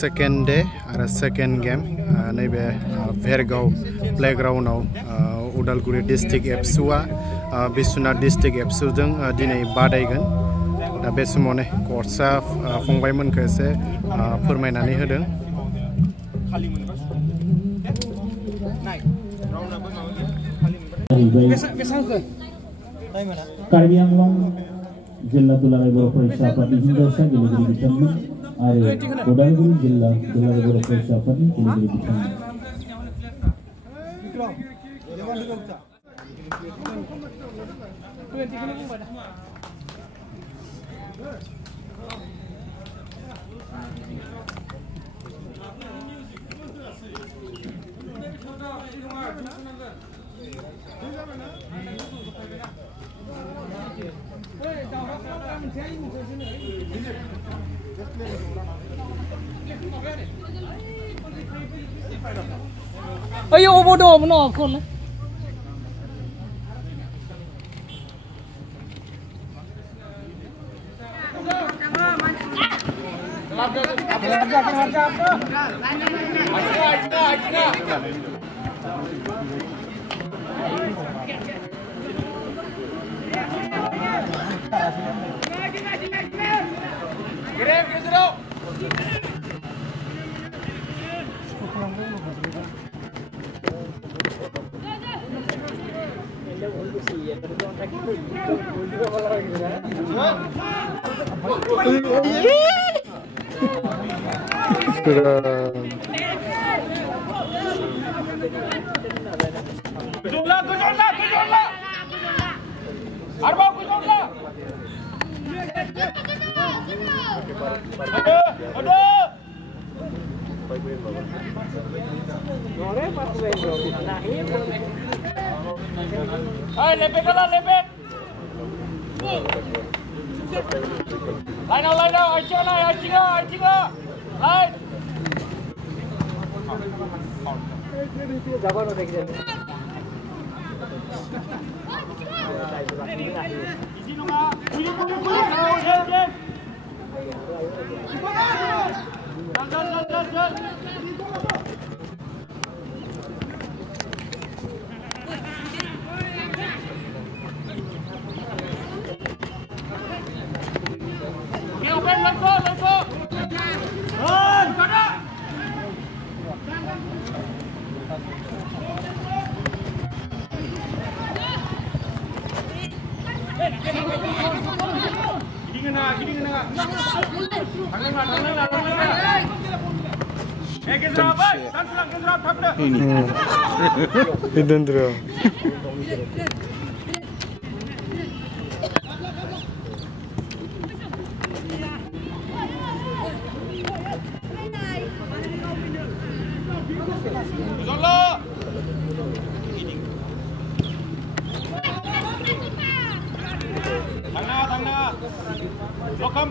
Second day आरो second game नैबे Bhergaon playground Udalguri district Absuआ Biswanath district Absuजों दिनै बादायगोन दा बे समावनो कोचआ फंबायमोनखौ एसे फोरमायनानै होदों Karbi Anglong Jilla Dular Persia Pati Hindosa Gilgiri Bitanman Are Udalguri Jilla Dular Persia Pati Gilgiri Bitanman Ayo bodoh menokon. Hey, lepek lah, lepek. Line out, acing lah. Line. Jaban udah gitu.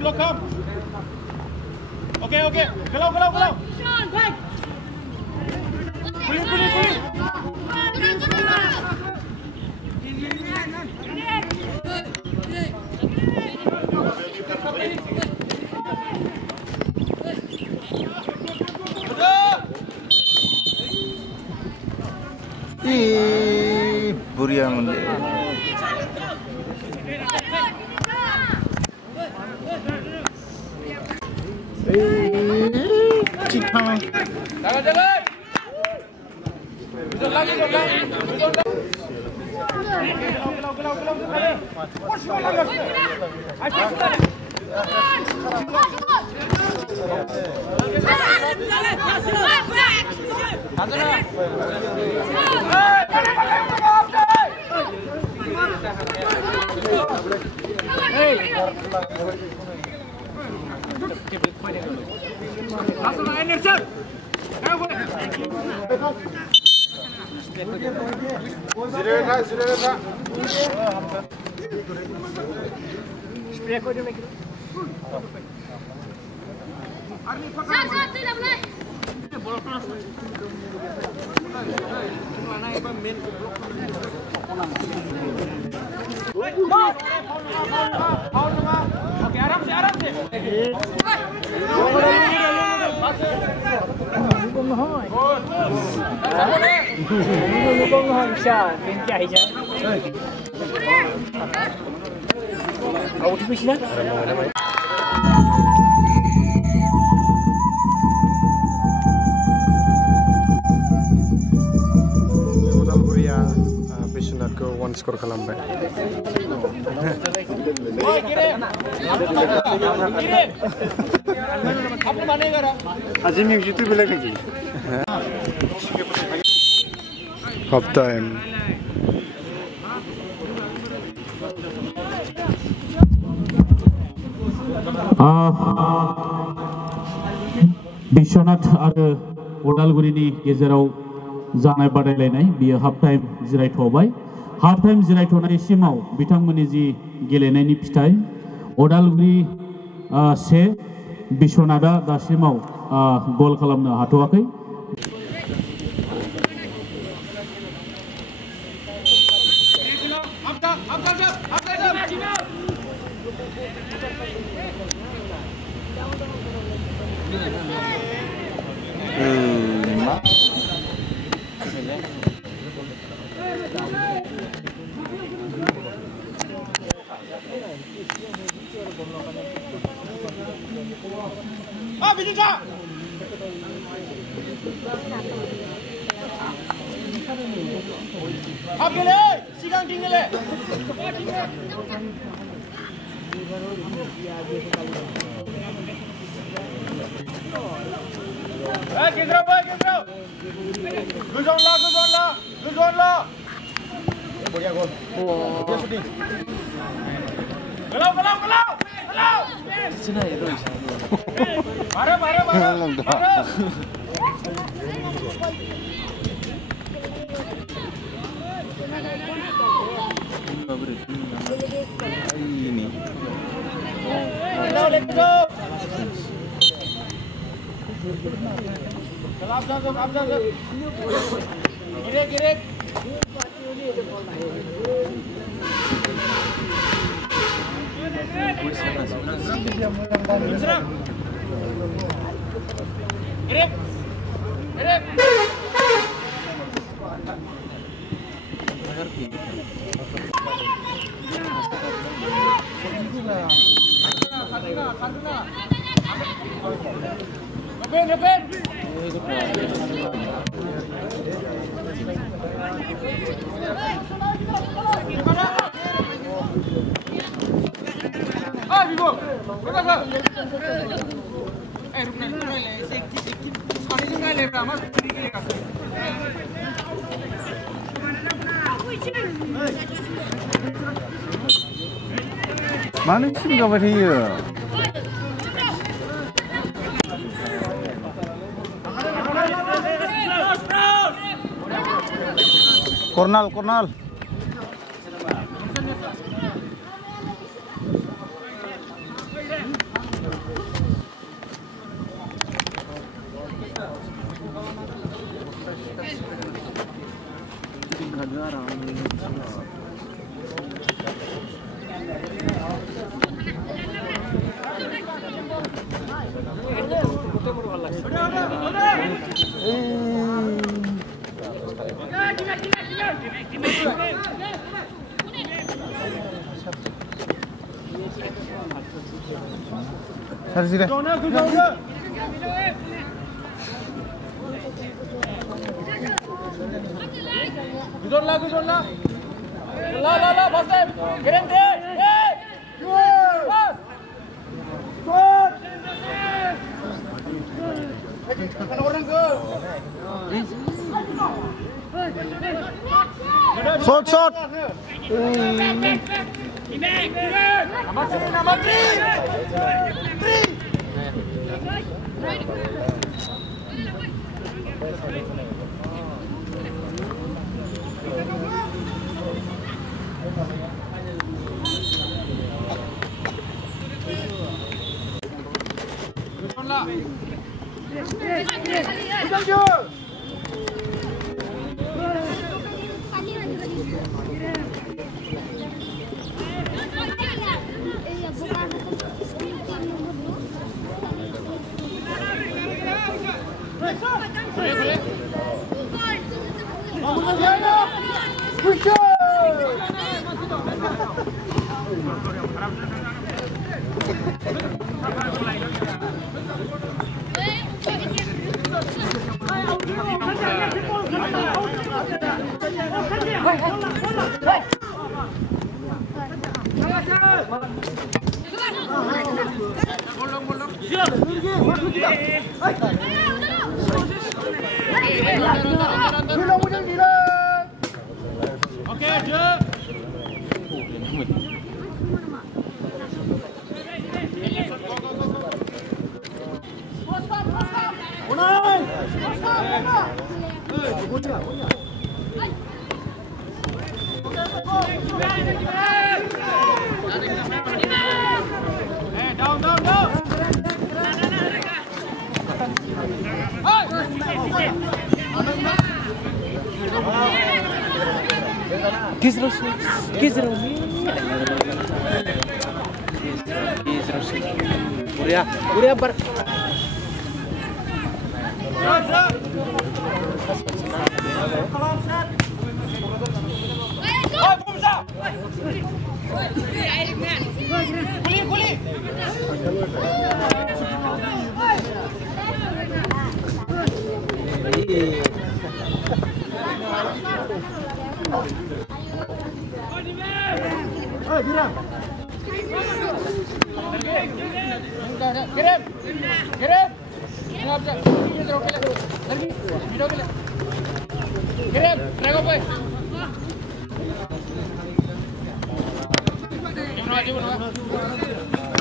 Blok kam. Oke. Gelau. Pulih. Buria munde. Jalan. Lagi. Langsung Anderson. Zirah. Tidak boleh. Oke, Arab sih. Udalguriya Biswanathखौ 1 स्कोर खालामबाय আজি মিউজিকটো বেলেগ নেকি half time Biswanath आरो उदालगुरिनि गेजेराव जानाय बादायलायनाय बियो हाफ टाइम जिरायथ'बाय हाफ टाइम जिरायथ'नायसिमाव बिथांमोननि जि गेलेनायनि फिथाइ उदालगुरि 1 बिश्वनाथआ दासिमाव गल खालामनो हाथ'वाखै sigang tinggal ini Girik. Ngepen. Bibo. Berapa? Rukna le. Sekali juga le berapa? mana sih nggak berhiya Kornal Sini. Guzon la. La, bos dem. Kirim deh. Bos. Kan orang ke. Shot. Nama 3.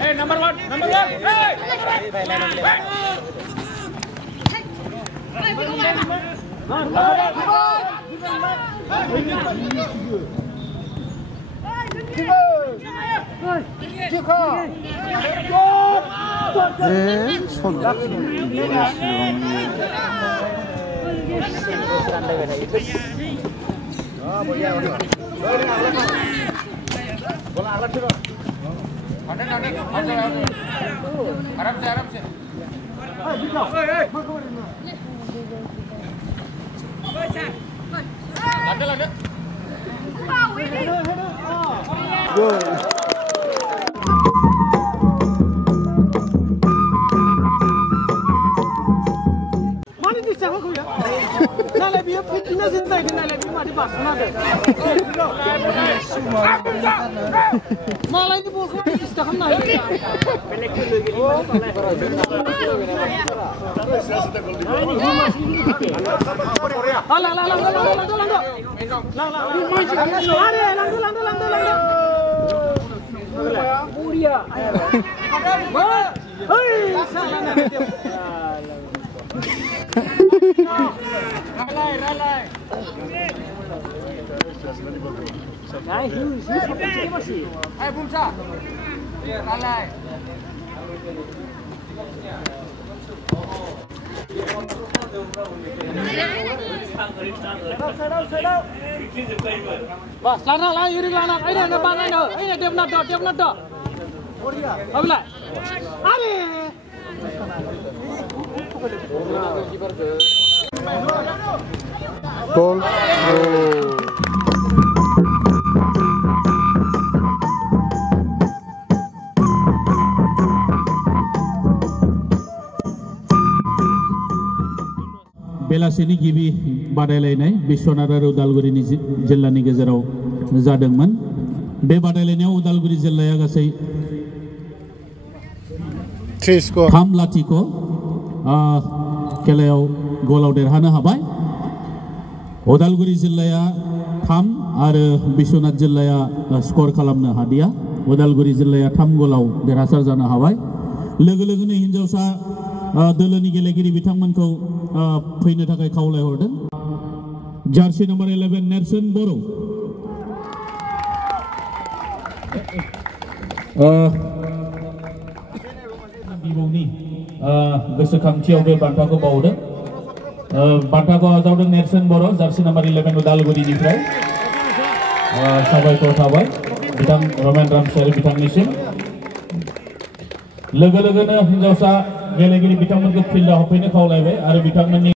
Hey, number one. Hey! आराम से Malah ini bosku istirahat naik. Hey, Bumsa. Ralai. Bas, lana, iri lana. Ini ada bang ini dia benar dah. Apa lah? Are. Goal. बेलासिनि गिबि बादायलायनाय बिश्वनाथ आरो उदालगुरि जिल्लानि गेजेराव जादोंमोन। बे बादायलायनायाव उदालगुरि जिल्लाया गासै 3-0 खेलायाव गलाव देरहानो हाबाय। उदालगुरि जिल्लाया 3 आरो बिश्वनाथ जिल्लाया स्कर खालामनो हादिया। उदालगुरि जिल्लाया 3 गलाव देरहासार जानो हाबाय। लोगो-लोगोनो हिनजावसा दोलोनि गेलेगिरि बिथांमोनखौ फैनो थाखाय खावलायहरदों। जार्सी नम्बर 11 नेरसोन बर' बिबौनि गोसोखांथियाव बे बान्थाखौ बावदों। बान्थाखौ आजावदों नेरसोन बर' जार्सी नम्बर 11 उदालगुरिनिफ्राय। साबायखर थाबाय बिथां रमेन रामसियारि बिथांनिसिम। लोगो-लोगोनो हिनजावसा गेलेगिरि बिथांमोनखौ फिल्डआव हाबफैनो खावलायबाय आरो बिथांमोननि